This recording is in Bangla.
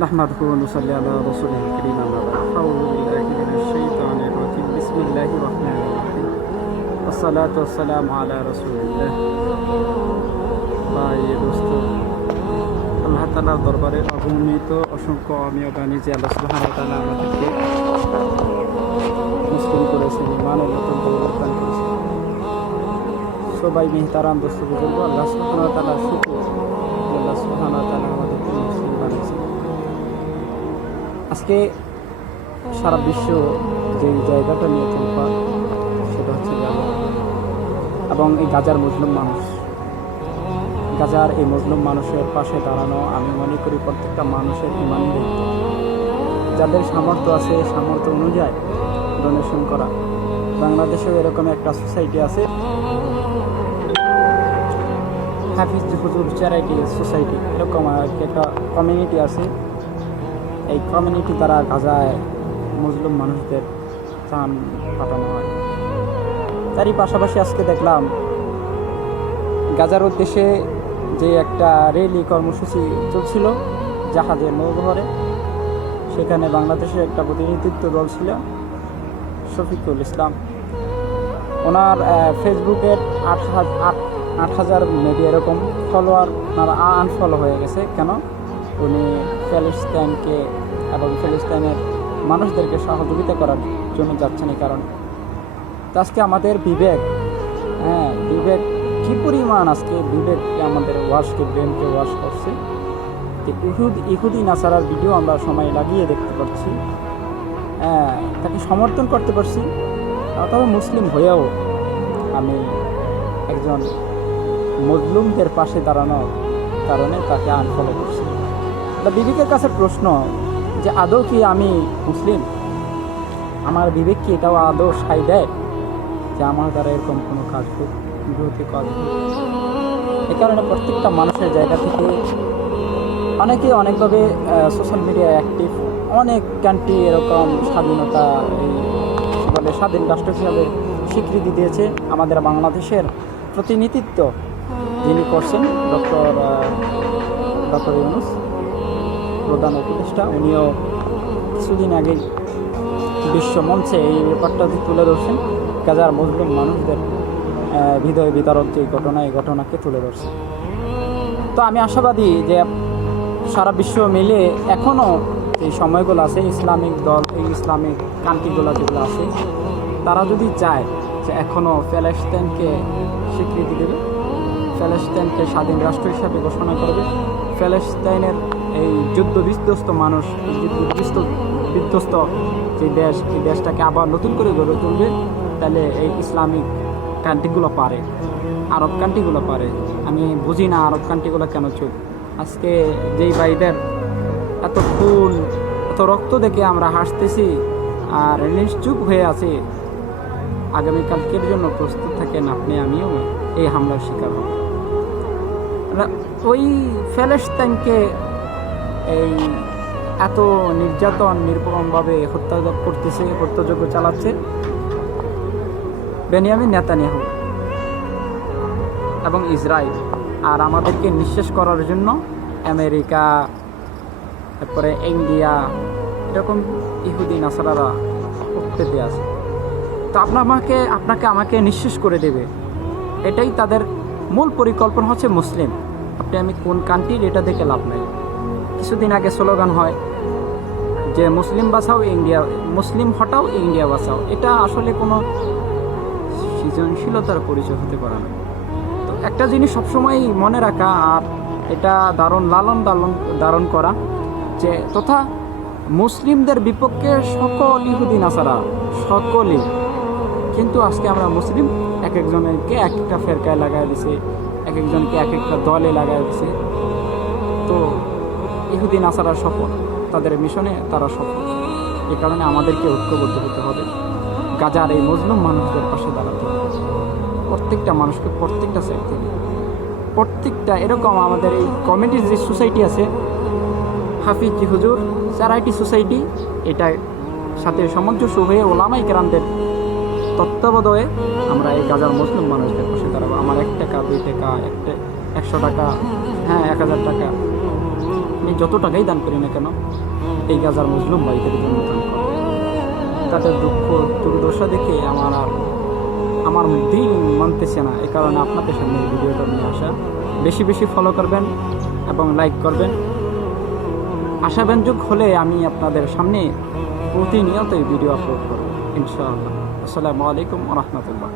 নাহমাদুহু ওয়া নুসাল্লি আলা রাসূলিল কারীম আম্মা বা'দ আউযু বিল্লাহি মিনাশ শাইতানির রাজীম বিসমিল্লাহির রাহমানির রাহিম আসসালাতু ওয়াসসালামু আলা রাসূলিল্লাহ। ভাই দোস্ত, আল্লাহ তাআলার দরবারে অগণিত অসংখ্য আমিও গানি যে আল্লাহ সুবহানাহু ওয়া তাআলা আমাদেরকে মুসলিম করেছেন, ইমানের নতুন পরিবর্তন করেছেন। সবাই মেহতারাম দোস্ত বুজুর্গ, আল্লাহ সুবহানাহু ওয়া তাআলার শুকর, আল্লাহ সুবহানাহু ওয়া তাআলা আমাদেরকে মুসলিম বানিয়েছেন। আজকে সারা বিশ্ব যে জায়গাটা নিয়ে চলপা সেটা হচ্ছে গাজা এবং এই গাজার মুসলিম মানুষ। গাজার এই মুসলিম মানুষের পাশে দাঁড়ানো আমি মনে করি প্রত্যেকটা মানুষের ইমানি দায়িত্ব। যাদের সামর্থ্য আছে সামর্থ্য অনুযায়ী ডোনেশন করা। বাংলাদেশেও এরকম একটা সোসাইটি আছে, হাফিজ হুজুর চ্যারিটি সোসাইটি, এরকম একটা কমিউনিটি আছে। এই কমিউনিটি দ্বারা গাজায় মুসলিম মানুষদের ত্রাণ পাঠানো হয়। তারই পাশাপাশি আজকে দেখলাম গাজার উদ্দেশ্যে যে একটা র্যালি কর্মসূচি চলছিল জাহাজে নৌবহরে, সেখানে বাংলাদেশের একটা প্রতিনিধিত্ব দল ছিল শফিকুল ইসলাম। ওনার ফেসবুকের 8,000 মেবি এরকম ফলোয়ার আনফলো হয়ে গেছে। কেন? উনি প্যালেস্টাইনকে এবং প্যালেস্টাইনের মানুষদেরকে সহযোগিতা করার জন্য যাচ্ছেন। এই কারণে তো আজকে আমাদের বিবেক কী পরিমাণ আজকে বিবেককে আমাদের ব্রেনকে ওয়াশ করছে। ইহুদি নাসারার ভিডিও আমরা সময় লাগিয়ে দেখতে পাচ্ছি, তাকে সমর্থন করতে পারছি। তবে মুসলিম হয়েও আমি একজন মুসলিমদের পাশে দাঁড়ানোর কারণে তাকে আনফলো করছি। বিবেকের কাছে প্রশ্ন যে আদৌ কি আমি মুসলিম? আমার বিবেক কি এটাও আদৌ সায় দেয় যে আমার দ্বারা এরকম কোনো কাজ হোক, বিরোধী কাজ হোক? এ কারণে প্রত্যেকটা মানুষের জায়গা থেকে অনেকে অনেকভাবে সোশ্যাল মিডিয়ায় অ্যাক্টিভ। অনেক কান্ট্রি এরকম স্বাধীনতা বলে স্বাধীন রাষ্ট্র হিসাবে স্বীকৃতি দিয়েছে। আমাদের বাংলাদেশের প্রতিনিধিত্ব যিনি করছেন ডক্টর ইউনূস, প্রধান উপদেষ্টা, উনিও কিছুদিন আগে বিশ্ব মঞ্চে এই ব্যাপারটা তুলে ধরছেন। গাজার মুসলিম মানুষদের হৃদয় বিতারক যে ঘটনা, এই ঘটনাকে তুলে ধরছে। তো আমি আশাবাদী যে সারা বিশ্ব মিলে এখনও এই সময়গুলো আছে, ইসলামিক দল, এই ইসলামিক কান্ট্রিগুলো যেগুলো আছে, তারা যদি চায় যে এখনও প্যালেস্টাইনকে স্বীকৃতি দেবে, প্যালেস্টাইনকে স্বাধীন রাষ্ট্র হিসাবে ঘোষণা করবে, প্যালেস্টাইনের এই যুদ্ধ বিধ্বস্ত মানুষ, এই যুদ্ধ বিধ্বস্ত যে দেশ, এই দেশটাকে আবার নতুন করে গড়ে তুলবে, তাহলে এই ইসলামিক কান্ট্রিগুলো পারে, আরব কান্ট্রিগুলো পারে। আমি বুঝি না আরব কান্ট্রিগুলো কেন চুপ। আজকে যেই ভাইদের এত খুন, এত রক্ত দেখে আমরা হাসতেছি আর নিশ্চুপ হয়ে আছি, আগামীকালকের জন্য প্রস্তুত থাকেন আপনি, আমিও এই হামলার শিকার হব। ওই প্যালেস্টাইনকে এই এত নির্যাতন নির্মমভাবে হত্যাযজ্ঞ চালাচ্ছে বেনিয়ামিন নেতানিয়াহু এবং ইসরায়েল। আর আমাদেরকে নিঃশেষ করার জন্য আমেরিকা, তারপরে ইন্ডিয়া, এরকম ইহুদি নাসারারা পেতে আছে। তো আপনাকে আমাকে নিঃশেষ করে দেবে, এটাই তাদের মূল পরিকল্পনা হচ্ছে মুসলিম। আমি কোন কান্ট্রির এটা দেখে লাভ নাই। কিছুদিন আগে স্লোগান হয় যে মুসলিম বাঁচাও ইন্ডিয়া, মুসলিম হটাও ইন্ডিয়া বাঁচাও। এটা আসলে কোনো সৃজনশীলতার পরিচয় হতে পারে না। তো একটা জিনিস সবসময় মনে রাখা, আর এটা ধারণ করা যে তথা মুসলিমদের বিপক্ষে সকল ইহুদি নাসারা, সকলেই। কিন্তু আজকে আমরা মুসলিম এক একজনকে এক একটা ফেরকায় লাগাই দিছে, এক একজনকে এক একটা দলে লাগাই দিছে। তো ইহুদি নাসারা সফল, তাদের মিশনে তারা সফল। এই কারণে আমাদেরকে ঐক্যবদ্ধ হতে হবে, গাজার এই মুসলিম মানুষদের পাশে দাঁড়াতে হবে। প্রত্যেকটা মানুষকে, প্রত্যেকটা সাইড থেকে, প্রত্যেকটা এরকম আমাদের এই কমিউনিটির যে সোসাইটি আছে, হাফিজ হুজুর চ্যারিটি সোসাইটি, এটার সাথে সামঞ্জস্য হয়ে ওলামায়ে কেরামদের তত্ত্বাবধানে আমরা এই গাজার মুসলিম মানুষদের পাশে দাঁড়াবো। আমার 1 টাকা, 2 টাকা, 100 টাকা, 1000 টাকা আপনি যত টাকাই দান করি না কেন এই গাজার মজলুম ভাইদের জন্য দান করেন। তাদের দুঃখ দুর্দশা দেখে আমার দিল মানতেছে না, এ কারণে আপনাদের সামনে এই ভিডিওটা নিয়ে আসা। বেশি বেশি ফলো করবেন এবং লাইক করবেন। আশাব্যঞ্জক হলে আমি আপনাদের সামনে প্রতিনিয়তই ভিডিও আপলোড করব ইনশাআল্লাহ। আসসালামু আলাইকুম ওয়া রাহমাতুল্লাহ।